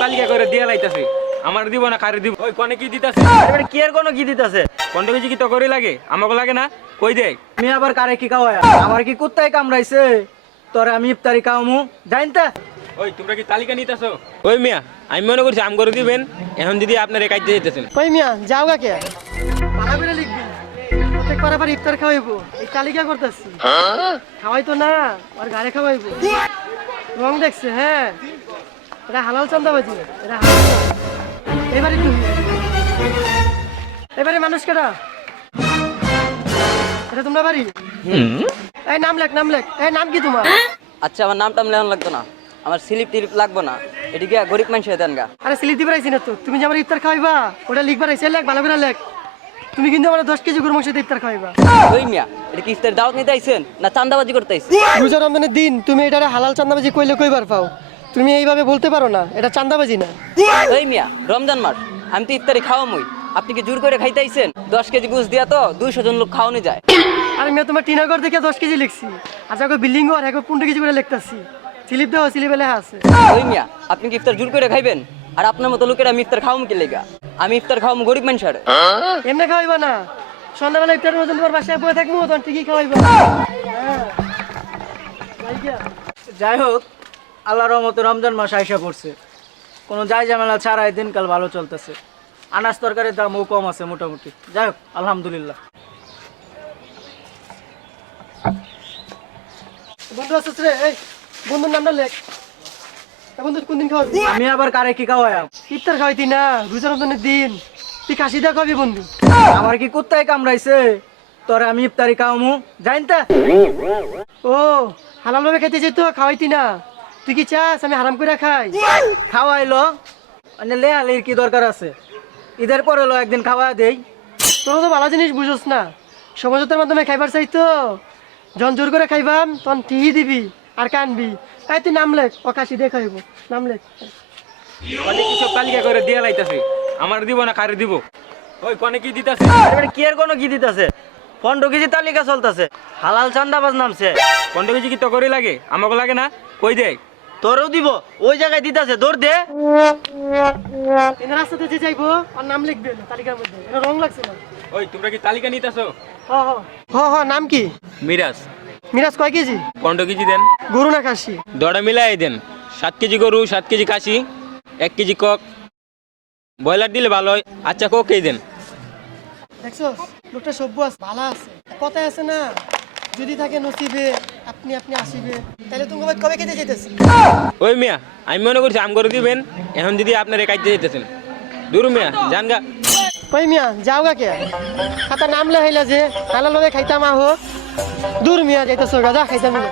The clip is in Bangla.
তালিকা করে দিয়া লাইতাছে আমার দিব না কারে দিব ওই কোনে কি দিতাছে আরে কি আর কোনো কি দিতাছে কোনটা বেশি কি তো করে লাগে আমাকে লাগে না কই দেখ আমি আবার কারে কি খাওয়ায় আমার কি কুত্তায় কামড়াইছে তোরে আমি ইফতারি খাওয়ামু জানতা ওই তোমরা কি তালিকা নিতাছো ওই মিয়া আমি মনে করছি আম করে দিবেন এখন যদি আপনারা কাইতে যেতেছেন কই মিয়া যাও গা কে পালা করে লিখবি প্রত্যেক পারাবার ইফতার খাওয়াইবো এই তালিকা করতেছি খাওয়াইতো না আর গাড়ি খাওয়াইবো রং দেখছে হ্যাঁ এটা হালাল চান্দাবাজি এটা হালাল না। এবারে তুমি এবারে মানুষ কেটা এটা তোমরা বাড়ি এই নাম লেখ এই নাম কি তোমার আচ্ছা আমার নামটা লেখন লাগতো না আমার স্লিপ টিলিপ লাগবো না এদিকে গরিব মানুষ দেন গা আরে সিলি দিবার আইছি না তো তুমি যে আমার ইফতার খাওয়াইবা ওটা লিখবার আইছে লেখ ভালো করে লেখ তুমি কিন্তু আমার 10 কেজি গরু মাংস দিয়ে ইফতার খাওয়াইবা ওই মিয়া এটা কি ইফতার দাওয়াত নিতে আইছেন না চান্দাবাজি করতে আইছেন রোজা রমজানের দিন তুমি এটারে হালাল চান্দাবাজি কইলে কইবার পাও তুমি এইভাবে বলতে পারো না এটা চান্দাবাজি না ওই মিয়া রমজান মাস আমি তো ইফতারি খাওয়ামই আপনি কি জোর করে খাইতে আইছেন 10 কেজি গুছ দিয়া তো 200 জন লোক খাওয়ানো যায় আরে মেয়ে তোমার টিনাগর দেখে 10 কেজি লিখছি আর যাকে বিল্ডিং আর এখন 15 কেজি করে লিখতাছি স্লিপ দাও স্লিপে লেখা আছে ওই মিয়া আপনি কি ইফতার জোর করে খাইবেন আর আপনার মতো লোকের আমি ইফতার খাওয়াম কি লেগা আমি ইফতার খাওয়াম গরিব মানুষের এমনি খাওয়াইবা না সন্ধ্যাবেলা ইফতারের মতন তোমার বাসায় বসে থাকবো তখন ঠিকই খাওয়াইবা হ্যাঁ। যাইগা। যাই হোক আল্লাহর রহমতে রমজান মাস আইসা পড়ছে কোনো যাই ঝামেলা ছাড়াই দিনকাল ভালো চলতেছে আনাজ তরকারির দামও কম আছে মোটামুটি যাই হোক আলহামদুলিল্লাহ বন্ধু আছে রে এই বন্ধুর নামটা লেখ এ বন্ধু কোন দিন খাওয়াবি আমি আবার কারে কি খাওয়াই ইফতার খাওয়াইতি না রোজা রমজানের দিন তুই কাশি দা খাবি বন্ধু আমার কি কুত্তায় কামড়াইছে তোরে আমি ইফতারি খাওয়ামু জানতা ও হালাল ভাবে খাইতে যেত খাওয়াইতি না তুই কি চাস আমি হারাম করে খাই খাওয়াইলো মানে লেহালির কি দরকার আছে ঈদের পরে লো একদিন খাওয়া দেই তোরা তো ভালো জিনিস বুঝোস না সমঝোতার মাধ্যমে খাইবার চাইতো জন জোর করে খাইবাম তখন টিহি দিবি আর কানবি তাই তুই নাম লেখ অকাশি দিয়ে খাইব নাম লেখ কোনে কি সব তালিকা করে দিয়া লাইতাছে আমার দিব না কারে দিব ওই কোনে কি দিতাছে আরে কি আর কোনো কি দিতাছে 15 কেজি তালিকা চলতেছে হালাল চান্দাবাজ নামছে কোনটা বেশি কি তো করে লাগে আমাকে লাগে না কই দেখ তোরও দিব ওই জায়গায় দিতাছে দৌড় দে এখানে রাস্তাতে যে যাইবো আর নাম লিখবে তালিকার মধ্যে এটা রং লাগছে না ওই তোমরা কি তালিকা নিতাছো হ নাম কি মিরাজ মিরাজ কয় কেজি 15 কেজি দেন গরু না খাসি দড়া মিলাই দেন 7 কেজি গরু 7 কেজি কাশি 1 কেজি কক ব্রয়লার দিলে ভালো হয় আচ্ছা কোকই দেন দেখছো লোকটা সভ্য আছে ভালো আছে কথায় আছে না যদি থাকে নসিবে আপনি আপনি আসিবে তাহলে তুমি কবে খেতে যেতেছি ওই মিয়া আমি মনে করছি আম করে দিবেন এখন যদি আপনারা কাইতে যেতেছেন দূর মিয়া জান গা কই মিয়া যাও গা কে খাতা নাম লেখাইলা যে হালাল ভাবে খাইতাম আহো দূর মিয়া যাইতেছো গা যা খাইতাম না